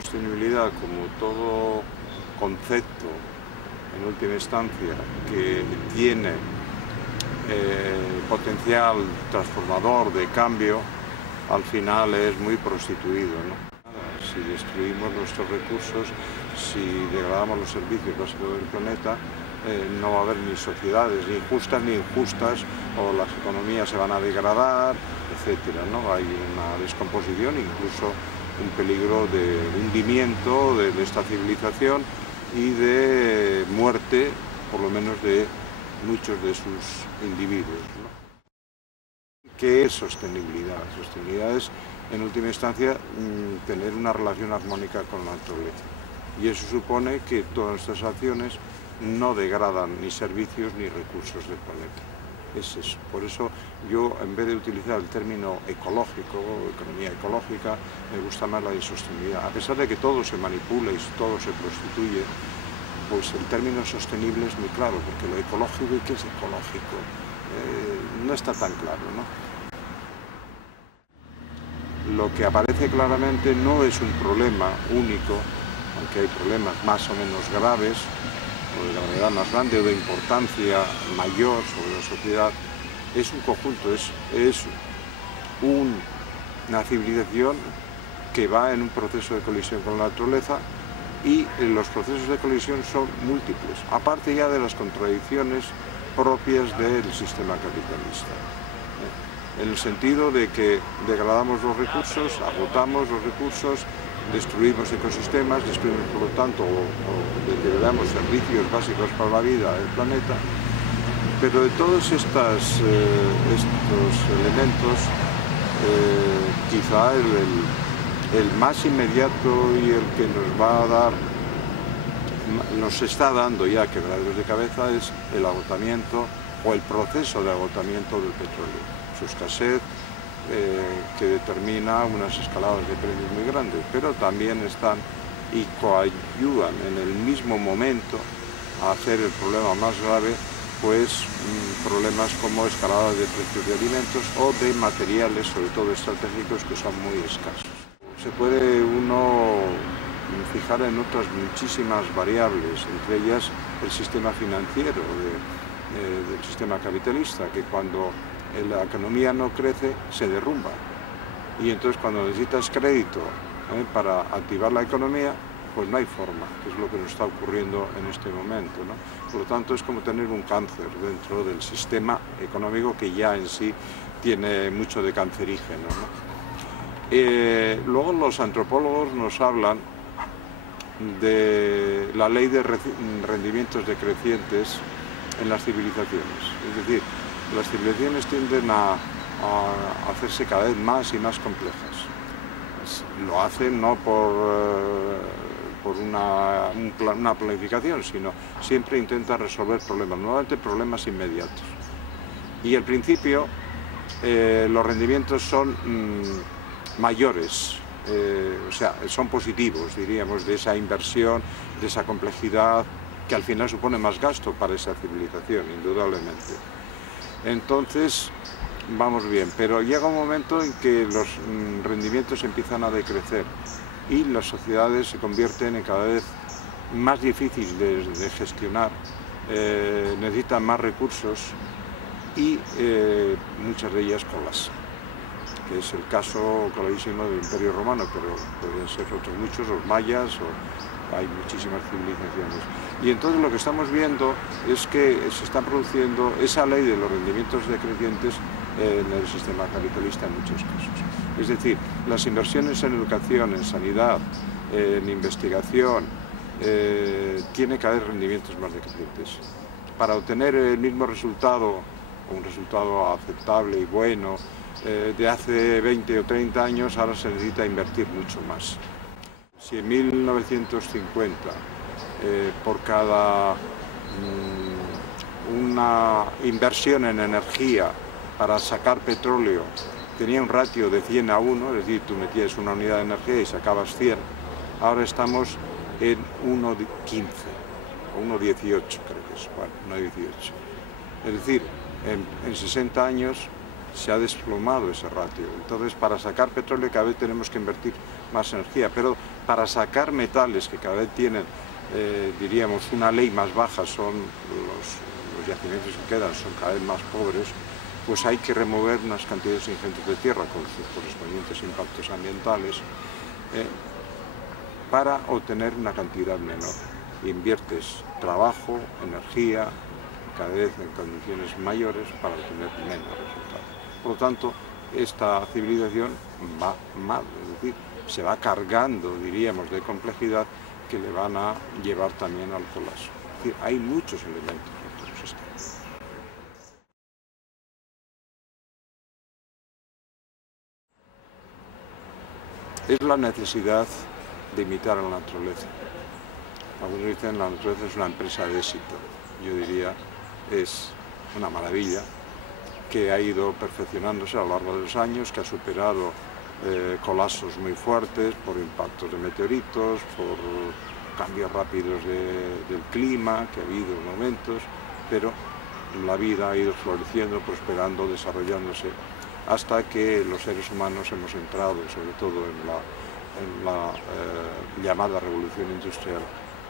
sostenibilidad, como todo concepto, en última instancia, que tiene potencial transformador de cambio, al final es muy prostituido, ¿no? Si destruimos nuestros recursos, si degradamos los servicios básicos del planeta, no va a haber ni sociedades ni justas ni injustas, o las economías se van a degradar, etcétera, ¿no? Hay una descomposición, incluso un peligro de hundimiento de esta civilización y de muerte, por lo menos de muchos de sus individuos, ¿no? ¿Qué es sostenibilidad? Sostenibilidad es, en última instancia, tener una relación armónica con la naturaleza. Y eso supone que todas nuestras acciones no degradan ni servicios ni recursos del planeta. Es eso. Por eso yo, en vez de utilizar el término ecológico, economía ecológica, me gusta más la de sostenibilidad. A pesar de que todo se manipula y todo se prostituye, pues el término sostenible es muy claro, porque lo ecológico, ¿y qué es ecológico? No está tan claro, ¿no? Lo que aparece claramente no es un problema único, aunque hay problemas más o menos graves, o de gravedad más grande o de importancia mayor sobre la sociedad, es un conjunto, es una civilización que va en un proceso de colisión con la naturaleza, y los procesos de colisión son múltiples, aparte ya de las contradicciones propias del sistema capitalista. En el sentido de que degradamos los recursos, agotamos los recursos, destruimos ecosistemas, destruimos por lo tanto o deterioramos servicios básicos para la vida del planeta, pero de todos estos elementos, quizá el más inmediato y el que nos está dando ya quebraderos de cabeza es el agotamiento o el proceso de agotamiento del petróleo, su escasez, que determina unas escaladas de precios muy grandes, pero también están y coayudan en el mismo momento a hacer el problema más grave, pues problemas como escaladas de precios de alimentos o de materiales, sobre todo estratégicos, que son muy escasos. Se puede uno fijar en otras muchísimas variables, entre ellas el sistema financiero del sistema capitalista, que cuando la economía no crece se derrumba, y entonces cuando necesitas crédito para activar la economía, pues no hay forma, que es lo que nos está ocurriendo en este momento, ¿no? Por lo tanto, es como tener un cáncer dentro del sistema económico, que ya en sí tiene mucho de cancerígeno, ¿no? Luego los antropólogos nos hablan de la ley de rendimientos decrecientes en las civilizaciones. Es decir, las civilizaciones tienden a hacerse cada vez más y más complejas. Lo hacen no por una planificación, sino siempre intentan resolver problemas, normalmente problemas inmediatos. Y al principio los rendimientos son mayores, o sea, son positivos, diríamos, de esa inversión, de esa complejidad, que al final supone más gasto para esa civilización, indudablemente. Entonces, vamos bien, pero llega un momento en que los rendimientos empiezan a decrecer y las sociedades se convierten en cada vez más difíciles de gestionar, necesitan más recursos y muchas de ellas colapsan, que es el caso clarísimo del Imperio Romano, pero pueden ser otros muchos, los mayas, o hay muchísimas civilizaciones. Y entonces lo que estamos viendo es que se está produciendo esa ley de los rendimientos decrecientes en el sistema capitalista en muchos casos. Es decir, las inversiones en educación, en sanidad, en investigación, tienen cada vez rendimientos más decrecientes. Para obtener el mismo resultado, o un resultado aceptable y bueno, de hace 20 o 30 años, ahora se necesita invertir mucho más. Si en 1950 por cada una inversión en energía para sacar petróleo tenía un ratio de 100 a 1, es decir, tú metías una unidad de energía y sacabas 100, ahora estamos en 1,15 o 1,18 creo que es, bueno, 1,18. Es decir, en 60 años se ha desplomado ese ratio. Entonces, para sacar petróleo cada vez tenemos que invertir más energía, pero para sacar metales que cada vez tienen, diríamos, una ley más baja, son los yacimientos que quedan, son cada vez más pobres, pues hay que remover unas cantidades ingentes de tierra con sus correspondientes impactos ambientales para obtener una cantidad menor. Inviertes trabajo, energía, cada vez en condiciones mayores para obtener menos resultados. Por lo tanto, esta civilización va mal, es decir, se va cargando, diríamos, de complejidad que le van a llevar también al colapso. Es decir, hay muchos elementos en todos estos. Es la necesidad de imitar a la naturaleza. Algunos dicen que la naturaleza es una empresa de éxito. Yo diría, es una maravilla que ha ido perfeccionándose a lo largo de los años, que ha superado colapsos muy fuertes por impactos de meteoritos, por cambios rápidos del clima, que ha habido momentos, pero la vida ha ido floreciendo, prosperando, desarrollándose, hasta que los seres humanos hemos entrado, sobre todo en la llamada revolución industrial,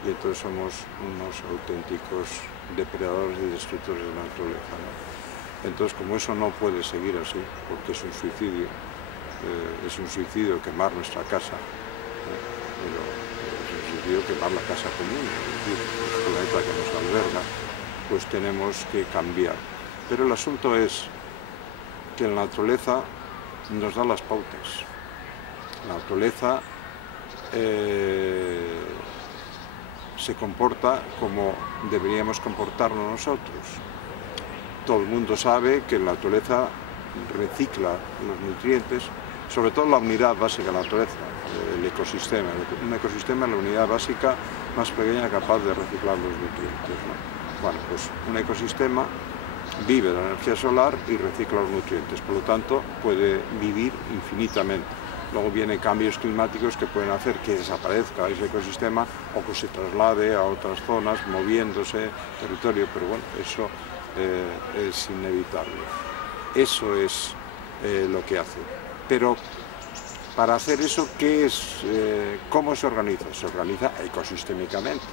y entonces somos unos auténticos depredadores y destructores de la naturaleza, ¿no? Entonces, como eso no puede seguir así, porque es un suicidio quemar nuestra casa, pero es un suicidio quemar la casa común, es decir, el planeta que nos alberga, pues tenemos que cambiar. Pero el asunto es que la naturaleza nos da las pautas. La naturaleza se comporta como deberíamos comportarnos nosotros. Todo el mundo sabe que la naturaleza recicla los nutrientes, sobre todo la unidad básica de la naturaleza, el ecosistema. Un ecosistema es la unidad básica más pequeña capaz de reciclar los nutrientes, ¿no? Bueno, pues un ecosistema vive de la energía solar y recicla los nutrientes, por lo tanto puede vivir infinitamente. Luego vienen cambios climáticos que pueden hacer que desaparezca ese ecosistema o que se traslade a otras zonas, moviéndose territorio, pero bueno, eso es inevitable. Eso es lo que hace. Pero para hacer eso, ¿cómo se organiza? Se organiza ecosistémicamente.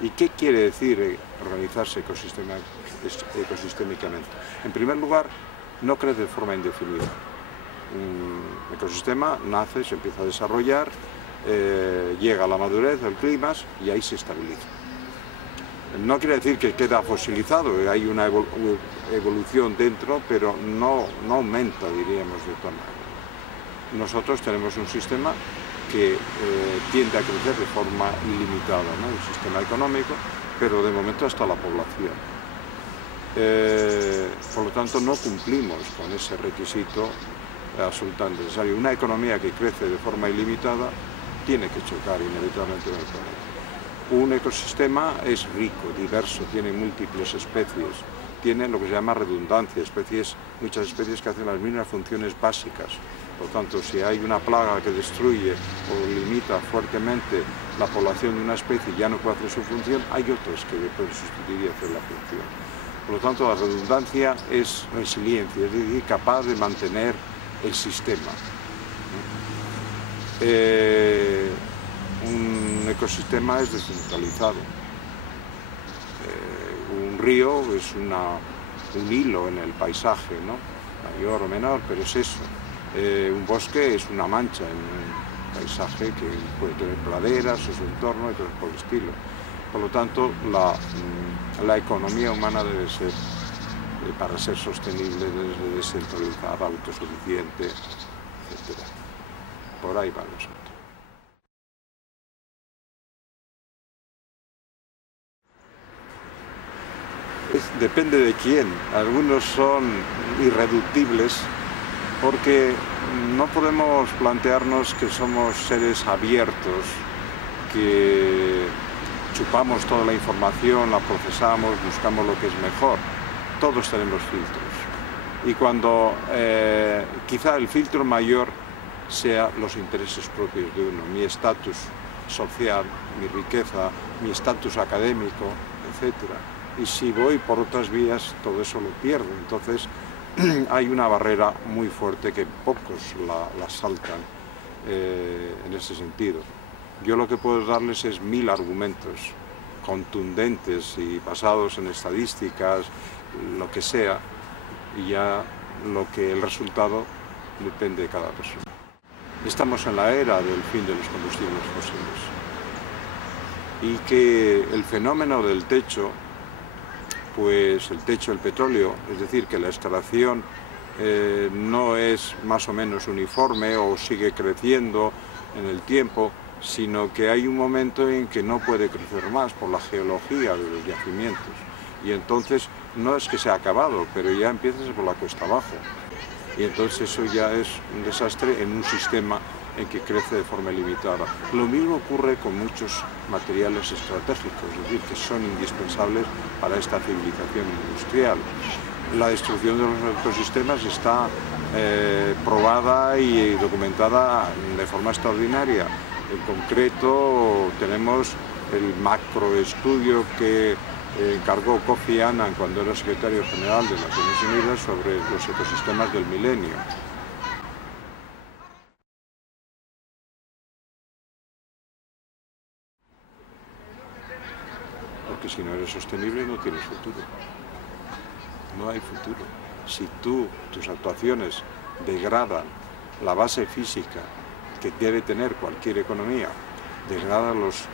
¿Y qué quiere decir organizarse ecosistémicamente? En primer lugar, no crece de forma indefinida. Un ecosistema nace, se empieza a desarrollar, llega a la madurez, al clima y ahí se estabiliza. No quiere decir que queda fosilizado, hay una evolución dentro, pero no aumenta, diríamos, de tamaño. Nosotros tenemos un sistema que tiende a crecer de forma ilimitada, ¿no? El sistema económico, pero de momento hasta la población. Por lo tanto, no cumplimos con ese requisito absolutamente necesario. Una economía que crece de forma ilimitada tiene que chocar inevitablemente con el planeta. Un ecosistema es rico, diverso, tiene múltiples especies, tiene lo que se llama redundancia, muchas especies que hacen las mismas funciones básicas. Por lo tanto, si hay una plaga que destruye o limita fuertemente la población de una especie y ya no puede hacer su función, hay otras que le pueden sustituir y hacer la función. Por lo tanto, la redundancia es resiliencia, es decir, capaz de mantener el sistema. Un ecosistema es descentralizado. Un río es un hilo en el paisaje, ¿no? Mayor o menor, pero es eso. Un bosque es una mancha en un paisaje que puede tener praderas o su entorno y cosas por el estilo. Por lo tanto, la economía humana debe ser, para ser sostenible, debe descentralizada, autosuficiente, etc. Por ahí va el asunto. Depende de quién. Algunos son irreductibles porque no podemos plantearnos que somos seres abiertos, que chupamos toda la información, la procesamos, buscamos lo que es mejor. Todos tenemos filtros. Y cuando quizá el filtro mayor sea los intereses propios de uno, mi estatus social, mi riqueza, mi estatus académico, etc. Y si voy por otras vías, todo eso lo pierdo. Entonces, hay una barrera muy fuerte que pocos la saltan en ese sentido. Yo lo que puedo darles es 1000 argumentos contundentes y basados en estadísticas, lo que sea, y ya el resultado depende de cada persona. Estamos en la era del fin de los combustibles fósiles y que el fenómeno del techo, pues el techo del petróleo, es decir, que la extracción no es más o menos uniforme o sigue creciendo en el tiempo, sino que hay un momento en que no puede crecer más por la geología de los yacimientos. Y entonces no es que se ha acabado, pero ya empieza por la cuesta abajo. Y entonces eso ya es un desastre en un sistema en que crece de forma ilimitada. Lo mismo ocurre con muchos materiales estratégicos, es decir, que son indispensables para esta civilización industrial. La destrucción de los ecosistemas está probada y documentada de forma extraordinaria. En concreto, tenemos el macroestudio que encargó Kofi Annan cuando era secretario general de Naciones Unidas sobre los ecosistemas del milenio. Porque si no eres sostenible no tienes futuro. No hay futuro. Si tus actuaciones degradan la base física que debe tener cualquier economía, degradan los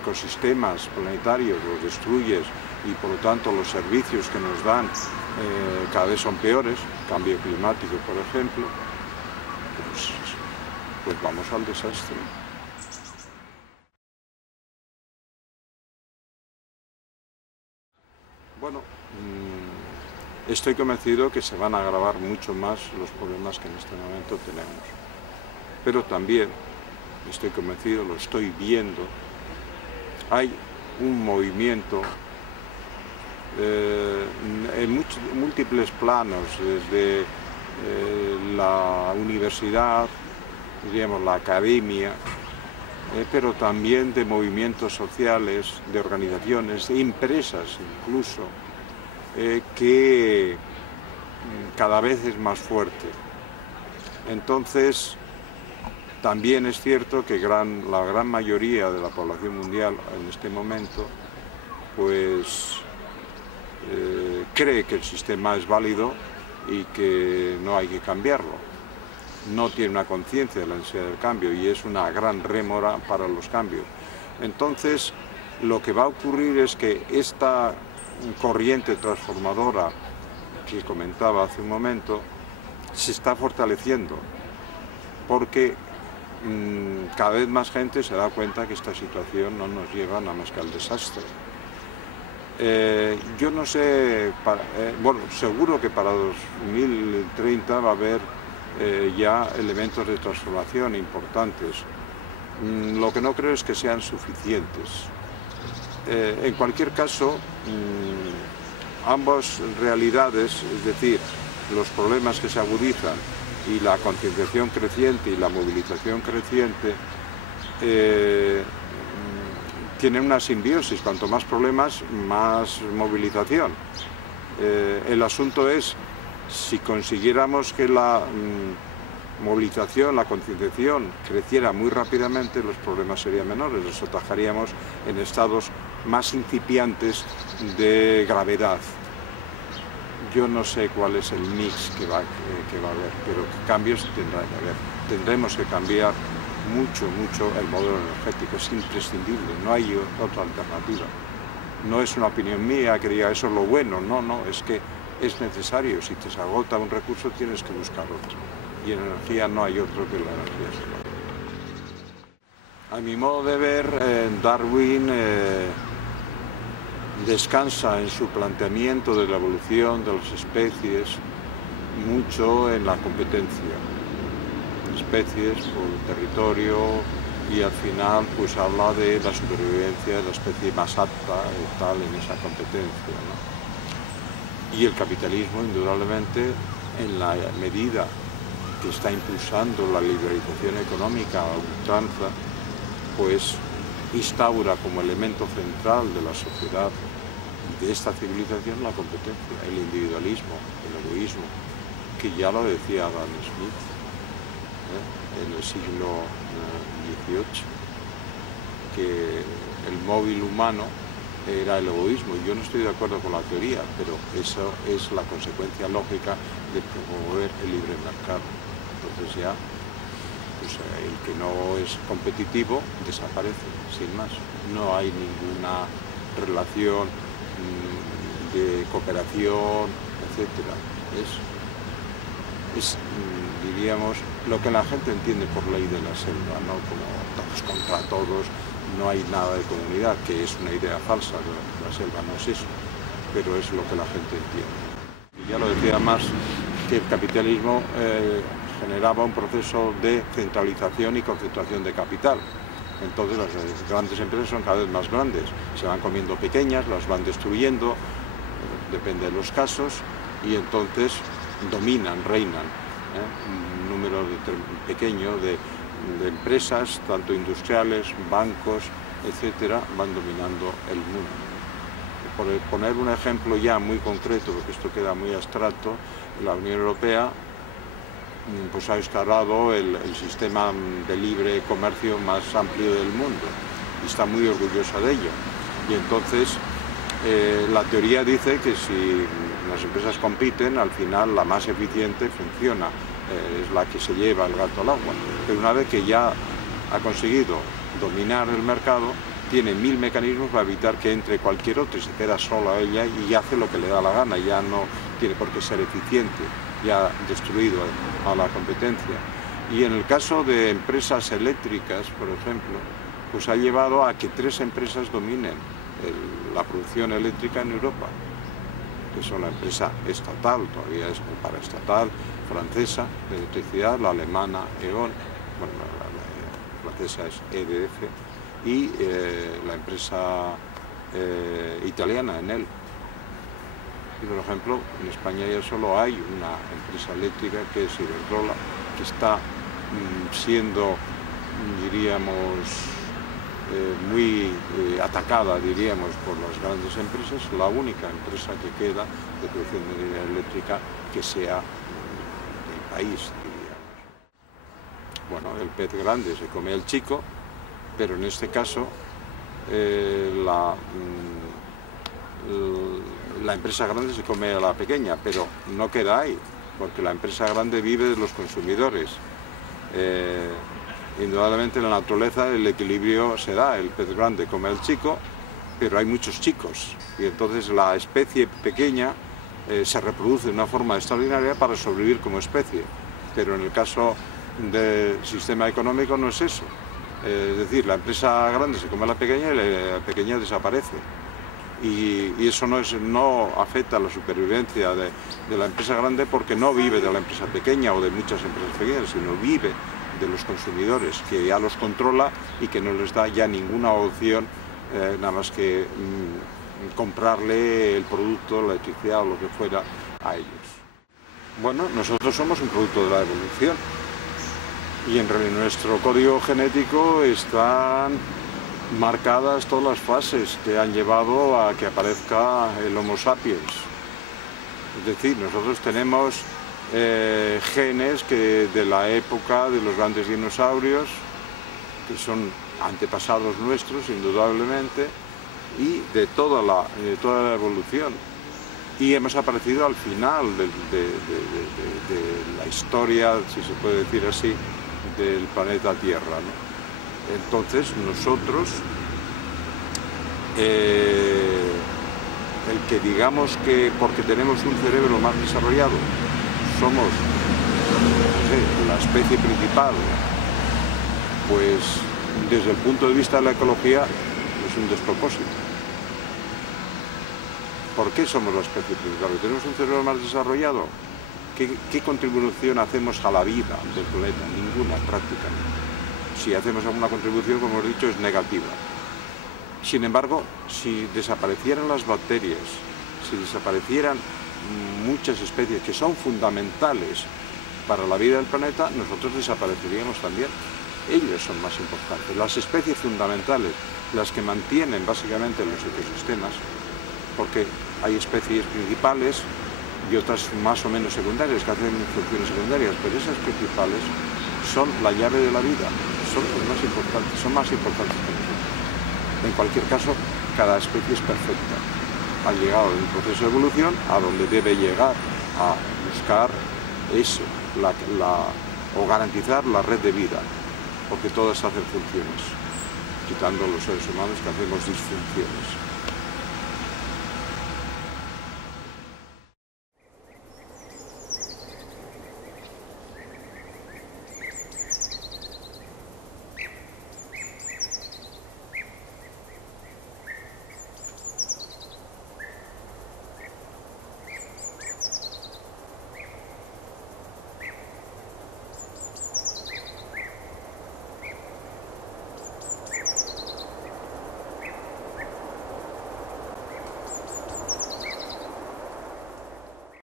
ecosistemas planetarios, los destruyes y por lo tanto los servicios que nos dan cada vez son peores, cambio climático por ejemplo, pues vamos al desastre. Bueno, estoy convencido que se van a agravar mucho más los problemas que en este momento tenemos. Pero también estoy convencido, lo estoy viendo, hay un movimiento en múltiples planos, desde la universidad, diríamos la academia, pero también de movimientos sociales, de organizaciones, de empresas incluso, que cada vez es más fuerte. Entonces, también es cierto que la gran mayoría de la población mundial en este momento, pues cree que el sistema es válido y que no hay que cambiarlo. No tiene una conciencia de la necesidad del cambio y es una gran rémora para los cambios. Entonces, lo que va a ocurrir es que esta corriente transformadora que comentaba hace un momento se está fortaleciendo porque cada vez más gente se da cuenta que esta situación no nos lleva nada más que al desastre. Yo no sé, bueno, seguro que para 2030 va a haber ya elementos de transformación importantes. Lo que no creo es que sean suficientes. En cualquier caso, ambas realidades, es decir, los problemas que se agudizan y la concienciación creciente y la movilización creciente, tienen una simbiosis. Cuanto más problemas, más movilización. El asunto es, si consiguiéramos que la movilización, la concienciación creciera muy rápidamente, los problemas serían menores, los atajaríamos en estados más incipiantes de gravedad. Yo no sé cuál es el mix que va a haber, pero cambios tendrá que haber. Tendremos que cambiar mucho el modelo energético, es imprescindible, no hay otra alternativa. No es una opinión mía que diga eso es lo bueno, no, es que es necesario. Si te se agota un recurso tienes que buscar otro, y en energía no hay otro que la energía solar. A mi modo de ver, Darwin descansa en su planteamiento de la evolución de las especies mucho en la competencia. Especies por territorio, y al final pues habla de la supervivencia de la especie más apta y tal en esa competencia, ¿no? Y el capitalismo, indudablemente, en la medida que está impulsando la liberalización económica a ultranza, pues instaura como elemento central de la sociedad de esta civilización la competencia, el individualismo, el egoísmo, que ya lo decía Adam Smith. en el siglo XVIII, que el móvil humano era el egoísmo. Yo no estoy de acuerdo con la teoría, pero eso es la consecuencia lógica de promover el libre mercado. Entonces ya, pues, el que no es competitivo desaparece, sin más. No hay ninguna relación de cooperación, etcétera. Diríamos, lo que la gente entiende por ley de la selva, ¿no? Como todos contra todos, no hay nada de comunidad, que es una idea falsa. La selva no es eso, pero es lo que la gente entiende. Y ya lo decía Marx, que el capitalismo generaba un proceso de centralización y concentración de capital. Entonces las grandes empresas son cada vez más grandes, se van comiendo pequeñas, las van destruyendo, depende de los casos, y entonces dominan, reinan, un número pequeño de empresas, tanto industriales, bancos, etcétera, van dominando el mundo. Por poner un ejemplo ya muy concreto, porque esto queda muy abstracto, la Unión Europea pues ha instaurado el sistema de libre comercio más amplio del mundo y está muy orgullosa de ello. Y entonces la teoría dice que si las empresas compiten, al final la más eficiente funciona, es la que se lleva el gato al agua. Pero una vez que ya ha conseguido dominar el mercado, tiene 1000 mecanismos para evitar que entre cualquier otro y se queda sola ella y hace lo que le da la gana, ya no tiene por qué ser eficiente, ya ha destruido a la competencia. Y en el caso de empresas eléctricas, por ejemplo, pues ha llevado a que 3 empresas dominen la producción eléctrica en Europa, que son la empresa estatal, todavía es paraestatal, francesa de electricidad, la alemana E.ON, bueno, la francesa es EDF, y la empresa italiana Enel. Y por ejemplo, en España ya solo hay una empresa eléctrica que es Iberdrola, que está siendo, diríamos, muy atacada, diríamos, por las grandes empresas, la única empresa que queda de producción de energía eléctrica que sea del país, diríamos. Bueno, el pez grande se come al chico, pero en este caso la empresa grande se come a la pequeña, pero no queda ahí, porque la empresa grande vive de los consumidores. Indudablemente en la naturaleza el equilibrio se da, el pez grande come al chico, pero hay muchos chicos, y entonces la especie pequeña se reproduce de una forma extraordinaria para sobrevivir como especie, pero en el caso del sistema económico no es eso. Es decir, la empresa grande se come a la pequeña y la pequeña desaparece. Y eso no afecta a la supervivencia de la empresa grande, porque no vive de la empresa pequeña o de muchas empresas pequeñas, sino vive de los consumidores, que ya los controla y que no les da ya ninguna opción nada más que comprarle el producto, la electricidad o lo que fuera a ellos. Bueno, nosotros somos un producto de la evolución y en nuestro código genético están marcadas todas las fases que han llevado a que aparezca el Homo sapiens. Es decir, nosotros tenemos genes que de la época de los grandes dinosaurios, que son antepasados nuestros indudablemente, y de toda la evolución. Y hemos aparecido al final de la historia, si se puede decir así, del planeta Tierra, ¿no? Entonces nosotros, el que digamos que porque tenemos un cerebro más desarrollado somos, no sé, la especie principal, pues desde el punto de vista de la ecología es un despropósito. ¿Por qué somos la especie principal? ¿Tenemos un cerebro más desarrollado? ¿Qué contribución hacemos a la vida del planeta? Ninguna, prácticamente. Si hacemos alguna contribución, como hemos dicho, es negativa. Sin embargo, si desaparecieran las bacterias, si desaparecieran muchas especies que son fundamentales para la vida del planeta, nosotros desapareceríamos también. Ellos son más importantes. Las especies fundamentales, las que mantienen básicamente los ecosistemas, porque hay especies principales y otras más o menos secundarias, que hacen funciones secundarias, pero esas principales son la llave de la vida, son más importantes que nosotros. En cualquier caso, cada especie es perfecta. Ha llegado en un proceso de evolución a donde debe llegar a buscar eso, o garantizar la red de vida, porque todas hacen funciones, quitando los seres humanos que hacemos disfunciones.